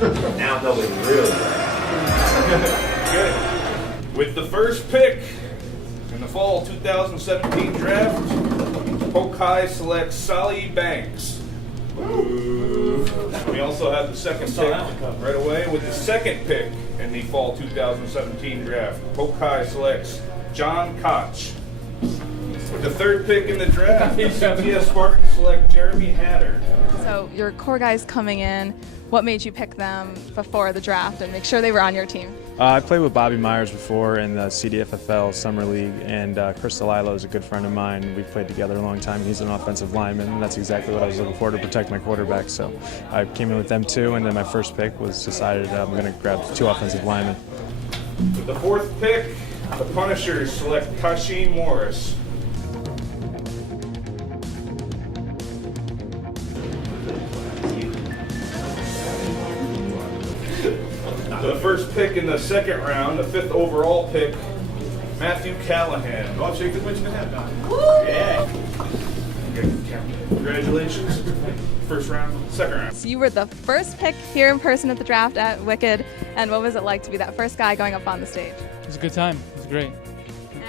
Now nobody really likes. Good. With the first pick in the fall 2017 draft, Polk High selects Sally Banks. We also have the second pick right away. With the second pick in the fall 2017 draft, Polk High selects John Koch. With the third pick in the draft, CTS Spartans select Jeremy Hatter. So your core guys coming in, what made you pick them before the draft and make sure they were on your team? I played with Bobby Myers before in the CDFFL Summer League, and Chris Delilo is a good friend of mine. We've played together a long time. He's an offensive lineman, and that's exactly what I was looking for, to protect my quarterback. So I came in with them too, and then my first pick was decided I'm going to grab 2 offensive linemen. With the fourth pick, the Punishers select Kashin Morris. The first pick in the second round, the 5th overall pick, Matthew Callahan. Oh, shake as much as you can have, Don. Yeah. Congratulations. First round, second round. So you were the first pick here in person at the draft at Wicked, and what was it like to be that first guy going up on the stage? It was a good time. It was great.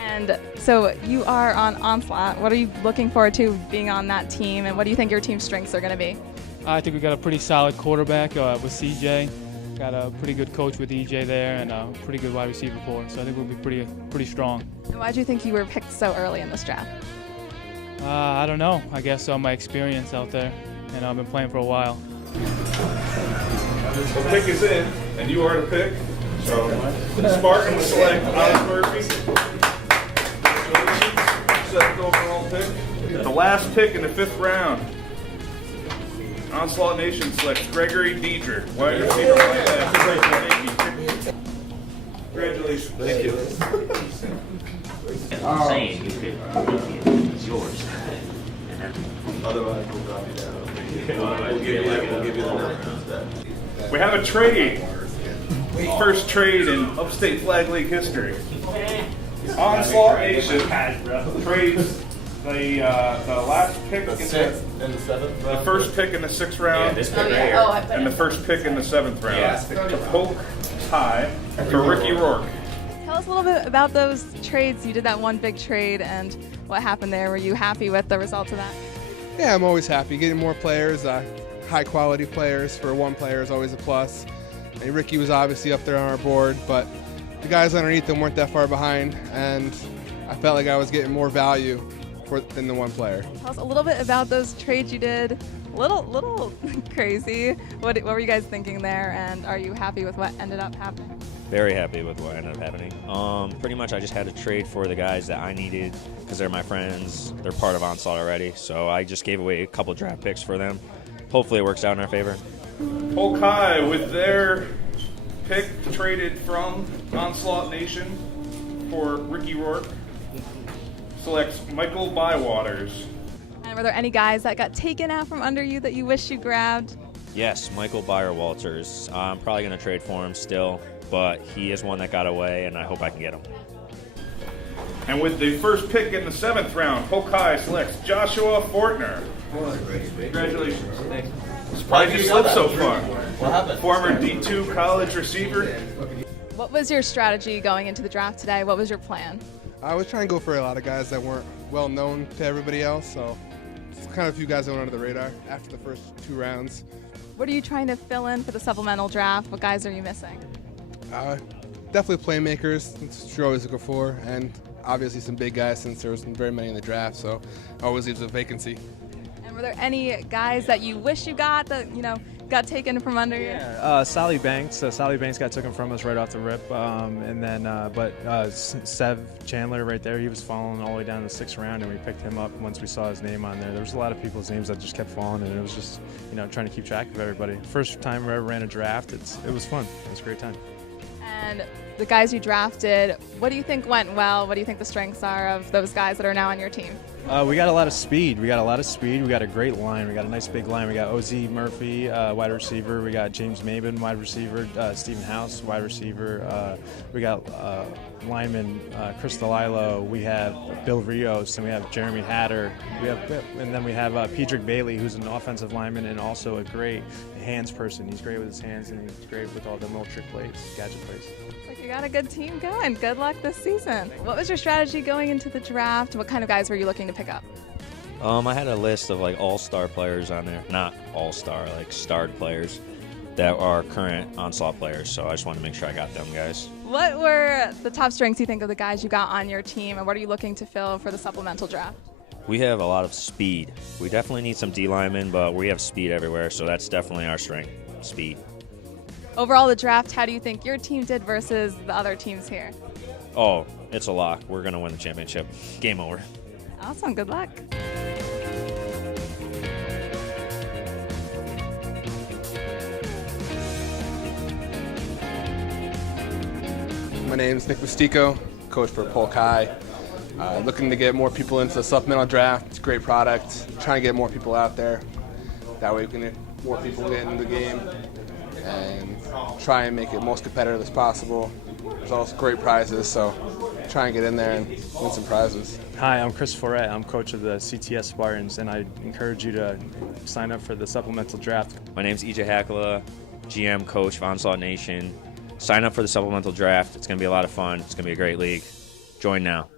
And so you are on Onslaught. What are you looking forward to being on that team, and what do you think your team's strengths are going to be? I think we got a pretty solid quarterback with CJ. Got a pretty good coach with EJ there, and a pretty good wide receiver core. So I think we'll be pretty strong. And why do you think you were picked so early in this draft? I don't know. I guess my experience out there, and I've been playing for a while. The pick is in, and you are to pick. So the Spartans select Alex Murphy. Congratulations. 7th overall pick. The last pick in the 5th round. Onslaught Nation selects Gregory Diedrich, wide receiver. Congratulations. Thank you. I'm saying you could. It's yours. Otherwise, we'll drop you down. We'll give you the number. We have a trade. First trade in Upstate Flag League history. Onslaught Nation trades the last pick in the first pick in the 6th round, and the first pick in the 7th round to Polk High for Ricky Rourke. Tell us a little bit about those trades. You did that one big trade, and what happened there. Were you happy with the results of that? Yeah, I'm always happy. Getting more players, high-quality players for one player is always a plus. And Ricky was obviously up there on our board, but the guys underneath him weren't that far behind, and I felt like I was getting more value than the one player. Tell us a little bit about those trades you did. Little crazy. What were you guys thinking there, and are you happy with what ended up happening? Very happy with what ended up happening. Pretty much I just had to trade for the guys that I needed because they're my friends. They're part of Onslaught already, so I just gave away a couple draft picks for them. Hopefully it works out in our favor. Polk High with their pick traded from Onslaught Nation for Ricky Rourke selects Michael Bywaters. And were there any guys that got taken out from under you that you wish you grabbed? Yes, Michael Bywaters. I'm probably going to trade for him still, but he is one that got away, and I hope I can get him. And with the first pick in the 7th round, Polk High selects Joshua Fortner. Congratulations. Thanks. Surprised you slipped so far. What happened? Former D2 college receiver. What was your strategy going into the draft today? What was your plan? I was trying to go for a lot of guys that weren't well known to everybody else, so it's kind of a few guys that went under the radar after the first 2 rounds. What are you trying to fill in for the supplemental draft? What guys are you missing? Definitely playmakers, that's what you're always looking for, and obviously some big guys since there wasn't very many in the draft, so always leaves a vacancy. And were there any guys that you wish you got that, got taken from under you? Yeah, Sally Banks. Sally Banks got taken from us right off the rip, and then Sev Chandler right there. He was falling all the way down to the 6th round, and we picked him up once we saw his name on there. There was a lot of people's names that just kept falling, and it was just trying to keep track of everybody. First time we ever ran a draft. It was fun. It was a great time. And the guys you drafted, what do you think went well? What do you think the strengths are of those guys that are now on your team? We got a lot of speed. We got a great line. We got a nice big line. We got OZ Murphy, wide receiver. We got James Mabin, wide receiver. Stephen House, wide receiver. We got lineman Chris Delilo. We have Bill Rios, and we have Jeremy Hatter. And then we have Pedrick Bailey, who's an offensive lineman and also a great hands person. He's great with his hands, and he's great with all the little trick plays, gadget plays. You got a good team going. Good luck this season. What was your strategy going into the draft? What kind of guys were you looking to pick up? I had a list of like all-star players on there. Not all-star, like starred players that are current Onslaught players. So I just wanted to make sure I got them guys. What were the top strengths you think of the guys you got on your team, and what are you looking to fill for the supplemental draft? We have a lot of speed. We definitely need some D linemen, but we have speed everywhere, so that's definitely our strength, speed. Overall, the draft, how do you think your team did versus the other teams here? Oh, it's a lock. We're going to win the championship. Game over. Awesome. Good luck. My name is Nick Mistico, coach for Polk High. Looking to get more people into the supplemental draft. It's a great product. Trying to get more people out there. That way we can get more people get into the game and try and make it most competitive as possible. There's also great prizes, so try and get in there and win some prizes. Hi, I'm Chris Forret. I'm coach of the CTS Spartans, and I encourage you to sign up for the supplemental draft. My name's EJ Hackala, GM coach of Onslaught Nation. Sign up for the supplemental draft. It's going to be a lot of fun. It's going to be a great league. Join now.